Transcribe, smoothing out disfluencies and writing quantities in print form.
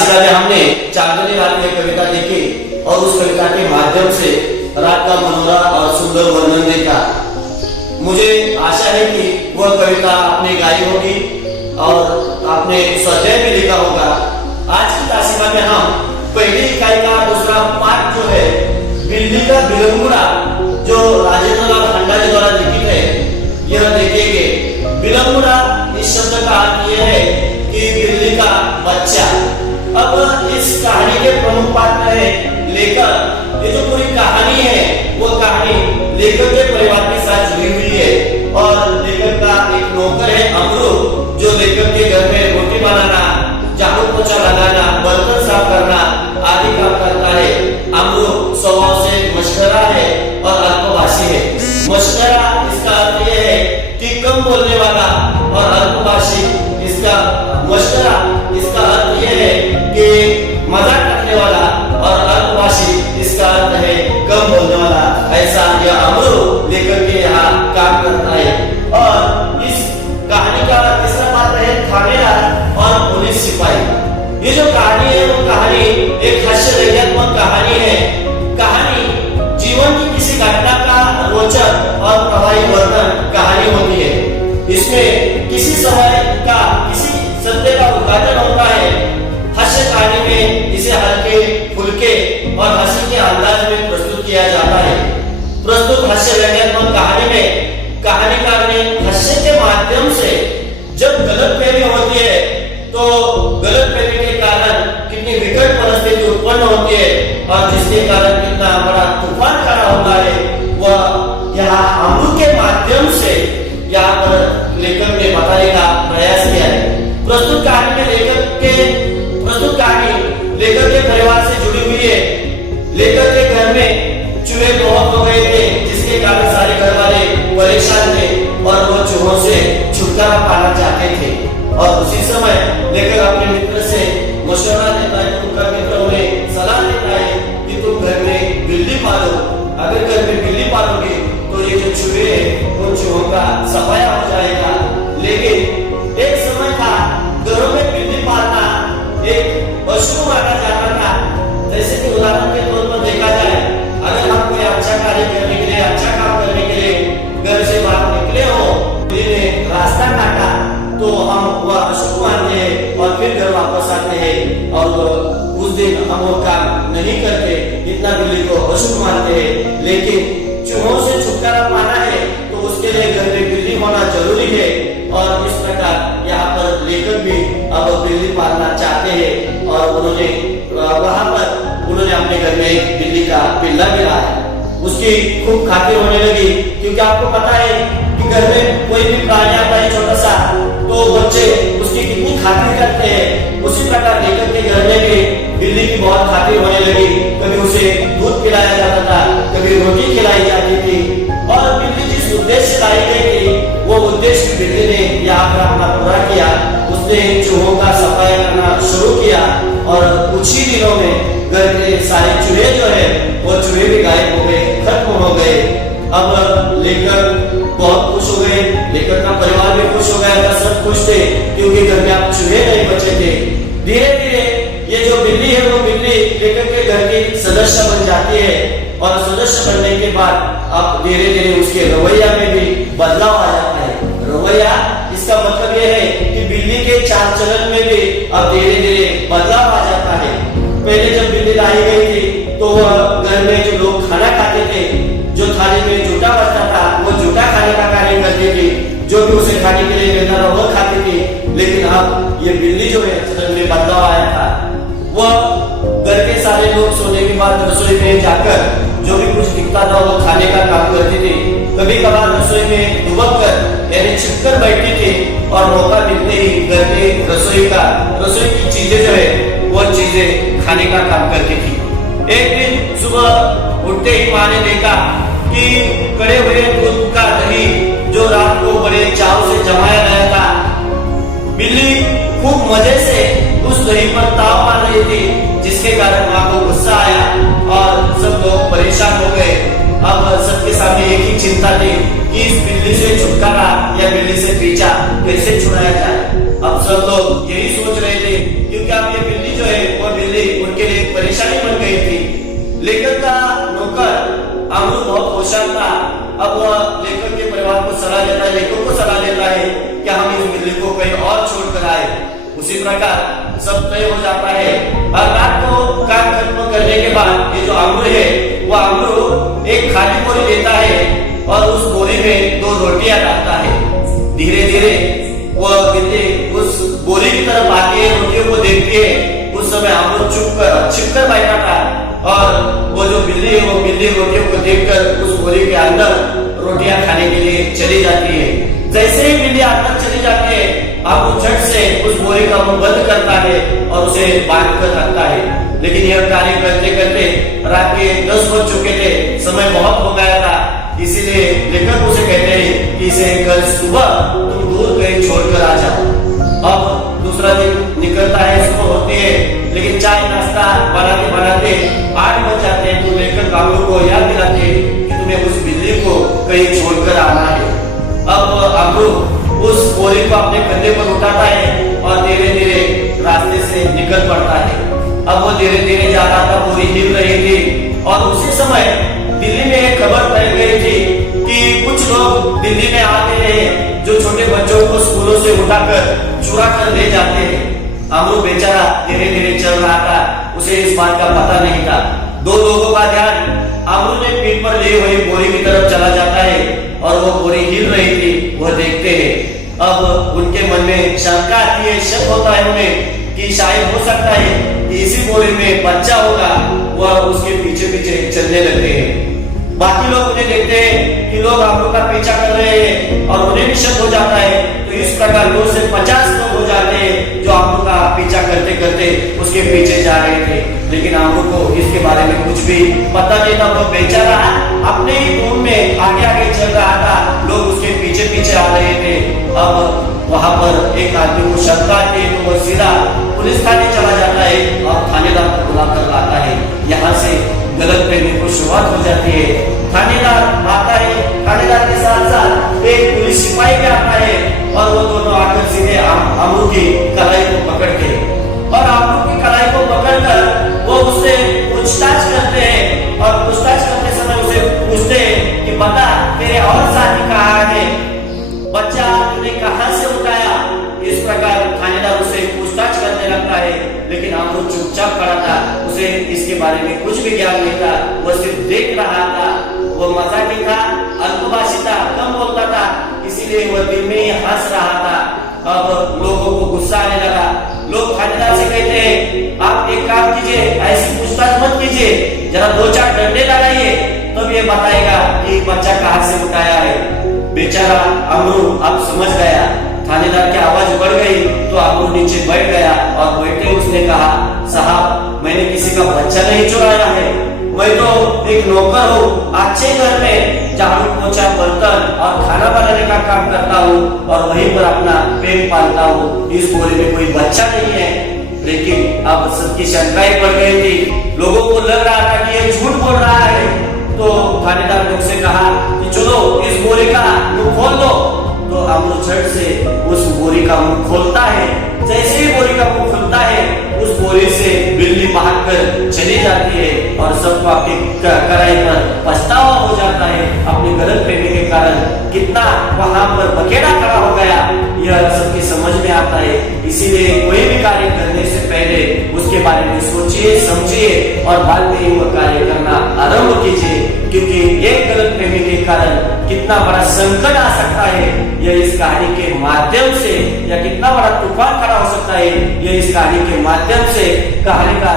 तासिका में हमने चांदनी रात में कविता लिखी और उस कविता के माध्यम से रात का मनोरा और सुंदर वर्णन देखा। मुझे आशा है कि वह कविता आपने गाई होगी और आपने स्वाध्याय भी लिखा होगा। आज की तासिका में हम पहली इकाई का दूसरा पाठ जो है बिल्ली का विलंबुड़ा जो राजेंद्र लाल खंडा जी द्वारा लिखित है यह देखेंगे। विलंबुड़ा इस शब्द का अर्थ यह है कि बिल्ली का बच्चा। अब इस कहानी के प्रमुख पात्र है लेखक। ये जो पूरी कहानी है वो कहानी लेखक के परिवार के साथ जुड़ी हुई है और लेखक का एक नौकर है अमरू जो लेखक के घर में रोटी बनाना, झाड़ू पोछा लगाना, बर्तन साफ करना आदि काम करता है। अमरू स्वभाव से मशकरा है और अल्पभाषी है। मशकरा इसका अर्थ यह है कि कम बोलने वाला और अल्पभाषी इसका मशकरा इसका अर्थ यह है कि मजाक करने वाला और अल्पभाषी इसका अर्थ है कम बोलने वाला। ऐसा यह अमरू लेकर के यहाँ काम करता है। और इस कहानी का तीसरा पात्र है थानेदार और पुलिस सिपाही। ये जो कहानी है वो कहानी एक हास्य व्यंग्यात्मक कहानी है। कहानी जीवन की किसी घटना का रोचक और प्रभावी वर्णन कहानी होती है। इसमें किसी समय का किसी सत्य का उद्घाटन होता है। हास्य कहानी में इसे हल्के फुल्के और हंसी के अंदाज में प्रस्तुत किया जाता है। प्रस्तुत हास्य व्यंग्यात्मक कहानी में कहानीकार ने हास्य के माध्यम से जब गलतफहमी होती है तो गलतफहमी के कारण कितनी विकट परिस्थिति उत्पन्न होती है और जिसके कारण कितना बड़ा तूफान खड़ा होता है वह यहाँ अमरू के माध्यम से यहाँ पर लेखक ने बताने का प्रयास किया है। प्रस्तुत कहानी में लेखक के परिवार से जुड़ी हुई है। लेखक के घर में चूहे बहुत हो गए थे जिसके कारण सारे घर वाले परेशान थे और वो चूहों से छुटकारा पाना चाहते थे। और उसी समय लेखक अपने मित्र से मशवरा देता है। उनका मित्र उन्हें सलाह देता है कि तुम घर में बिल्ली पालो। अगर घर में बिल्ली पालोगे तो ये जो चूहे हैं उन चूहों का सफाया हो जाएगा। लेकिन एक समय था घरों में बिल्ली पालना एक अशुभ माना जाता था। जैसे कि उदाहरण के तौर पर देखा जाए अगर हम कोई अच्छा कार्य करने के लिए अच्छा काम करने के लिए घर से बाहर निकले हो बिल्ली ने रास्ता काटा तो हम वह अशुभ मानते हैं और फिर घर वापस आते हैं और उस दिन हम वो काम नहीं करते। इतना बिल्ली को अशुभ मानते हैं। लेकिन चूहों से छुटकारा पाना है तो उसके लिए घर में बिल्ली होना जरूरी है। और इस प्रकार यहाँ पर लेखक भी अब बिल्ली पालना चाहते हैं और उन्होंने वहां पर उन्होंने अपने घर में एक बिल्ली का पिल्ला भी लाया। उसकी खूब खातिर होने लगी क्योंकि आपको पता है कि घर में कोई भी प्राणी आता है छोटा सा तो बच्चे उसकी कितनी खातिर करते हैं। उसी प्रकार लेखक के घर में भी बिल्ली की बहुत खातिर होने लगी। कभी उसे दूध पिलाया जाता था, कभी रोटी खिलाई जाती थी और बिल्ली जिस उद्देश्य लाई गई थी वो उद्देश्य बिल्ली ने यहाँ पर अपना पूरा किया। उसने चूहों का सफाई करना शुरू किया और कुछ ही दिनों में घर के सारे चूहे जो है वो चूहे भी गायब हो गए, खत्म हो गए। अब लेखक बहुत खुश हो गए, लेखक का परिवार भी खुश हो गया, सब खुश थे क्योंकि घर में अब चूहे नहीं बचे थे। धीरे धीरे ये जो बिल्ली है वो बिल्ली लेखक के घर की सदस्य बन जाती है और सदस्य बनने के बाद अब धीरे धीरे उसके रवैया में भी बदलाव आ जाता है। रवैया इसका मतलब ये है कि बिल्ली के चाल चलन में भी अब धीरे धीरे बदलाव आ जाता है। पहले जब बिल्ली लाई गई थी तो वह घर में जो लोग खाना खाते थे, जो थाली में जूठा बचता था वो जूठा खाने का कार्य करती थी, जो भी उसे खाने के लिए मिलता था वो खाती थी। लेकिन अब ये बिल्ली जो है चलन में बदलाव आया था। वह घर के सारे लोग सोने के बाद रसोई में जाकर जो भी कुछ दिखता था वो खाने का काम करती थी। कभी कभार रसोई में दुबक कर यानी छिपकर बैठती थी और मौका मिलते ही घर के रसोई की चीजें जो है वो चीजें खाने का काम करती थी। एक दिन सुबह उठते ही माँ ने देखा कि कड़े हुए दूध का दही जो रात को बड़े चाव से जमाया गया था, बिल्ली खूब मजे से उस दही पर ताव मार रही थी जिसके कारण माँ को गुस्सा आया और सब लोग परेशान हो गए। अब सबके सामने एक ही चिंता थी कि इस बिल्ली से छुटकारा या बिल्ली से पीछा कैसे छुड़ाया जाए। अब सब लोग यही सोच रहे थे क्योंकि अब ये बिल्ली जो है खुशहाल था, अब वह लेखक के परिवार को सलाह देता है, लेखक को सलाह देता है कि हम इस बिल्ली को कहीं और छोड़कर आए। उसी प्रकार सब तय हो जाता है। और रात को काम खत्म करने के बाद ये जो अमरू है, वो अमरू एक खाली बोरी लेता है और उस बोरी में 2 रोटियां डालता है। धीरे धीरे वह बिल्ली उस बोरी की तरफ आती है, रोटियों को देखती है। उस समय अमरू छिपकर बैठा था और वो जो बिल्ली है, वो बिल्ली रोटियों को देखकर उस बोरी के अंदर रोटियां खाने के लिए चली जाती है। जैसे ही बिल्ली अंदर चली जाती है, अमरू झट से उस बोरी का मुंह बंद करता है और उसे बांध कर रखता है। लेकिन यह कार्य करते करते रात के 10 बज चुके थे, समय बहुत हो गया था। इसीलिए लेखक उसे कहते हैं कि इसे कल सुबह तुम दूर कहीं छोड़कर आ जाओ। अब दूसरा दिन निकलता है, सुबह होती है, लेकिन चाय नाश्ता बनाते बनाते 8 बज जाते हैं। तो लेखक अमरू को याद दिलाते कि तुम्हें उस बिल्ली को कहीं छोड़कर आना है। अब अमरू उस बोरी को अपने कंधे पर उठाता है और धीरे धीरे रास्ते से निकल पड़ता है। अब वो धीरे धीरे जा रहा था, बोरी हिल रही थी और उसी समय दिल्ली में एक खबर फैल गई थी कि कुछ लोग दिल्ली में आते हैं जो छोटे बच्चों को स्कूलों से उठाकर चुरा कर ले जाते हैं। अमरू बेचारा धीरे धीरे चल रहा था, उसे इस बात का पता नहीं था। 2 लोगों का ध्यान अमरू ने पीठ पर लिए हुई बोरी की तरफ चला जाता है और वो बोरी हिल रही थी, वह देखते हैं। अब उनके मन में शंका आती है, शक होता है उन्हें कि शायद हो सकता है कि इसी बोरी में बच्चा होगा। वह उसके पीछे पीछे चलने लगते हैं। बाकी लोग उन्हें देखते हैं कि लोग अमरू का पीछा कर रहे हैं और उन्हें भी शक हो जाता है। तो इस प्रकार 2 से 50 लोग हो जाते हैं जो अमरू का पीछा करते करते उसके पीछे जा रहे थे। लेकिन अमरू को इसके बारे में कुछ भी पता नहीं था। वो बेचारा अपने ही धूम में आगे आगे चल रहा था, लोग उसके पीछे पीछे आ रहे थे। अब वहां पर एक आदमी को शंका आती है, तो वो सीधा पुलिस थाने चला जाता है और थानेदार को बुलाकर लाता है। यहाँ से गलतफहमी को शुरुआत हो जाती है। थानेदार आता है, थानेदार के साथ साथ एक पुलिस सिपाही भी आता है और वो दोनों आकर सीधे अमरू की कलाई को पकड़ते हैं और अमरू की कलाई को पकड़कर वो उससे पूछताछ करते हैं और पूछताछ करते समय उसे पूछते हैं कि बता तेरे और साथी कहाँ है, बच्चा तूने कहाँ से उठाया। इस प्रकार थानेदार उसे पूछताछ करने लगता है। लेकिन अमरू चुपचाप खड़ा था, उसे इसके बारे में कुछ भी ज्ञान नहीं था। वो सिर्फ देख रहा था। वो मजाकी था, अल्पभाषी था, कम बोलता था, इसीलिए वह दिल में ही हंस रहा था। अब लोगों को गुस्सा आने लगा। लोग थानेदार से कहते हैं आप एक काम कीजिए, ऐसी पूछताछ मत कीजिए, जरा 2-4 डंडे लगाइए, तब ये बताएगा कि बच्चा कहाँ से उठाया है। बेचारा अमरू अब समझ गया। थानेदार की आवाज बढ़ गई तो अमरू नीचे बैठ गया और बैठे उसने कहा, साहब मैंने किसी का बच्चा नहीं चुराया है, मैं तो एक नौकर हूँ, अच्छे घर में झाड़ू पोछा बर्तन और खाना बनाने का काम करता हूँ और वहीं पर अपना पेट पालता हूँ। इस बोरी में कोई बच्चा नहीं है। लेकिन अब सबकी शंकाएं बढ़ गई थी। लोगों को लग रहा था कि ये झूठ बोल रहा है। तो थानेदार ने उससे कहा कि चलो इस बोरी का मुंह खोल दो। तो अमरू झट से उस बोरी का मुंह खोलता है। जैसे ही बोरी का मुंह खुलता है, उस बोरी से बिल्ली भागकर चली जाती है और सबको अपनी कलाई पर पछतावा हो जाता है। अपनी गलतफहमी के कारण कितना वहां पर बखेड़ा खड़ा हो गया, यह सबकी समझ में आता है। इसीलिए कोई भी कार्य करने से पहले उसके बारे में सोचिए, समझिए और बाद में ही वह कार्य करना आरंभ कीजिए, क्योंकि एक गलतफहमी के कारण कितना बड़ा संकट आ सकता है यह इस कहानी के माध्यम से, या कितना बड़ा तूफान खड़ा हो सकता है यह इस कहानी के माध्यम से कहानी का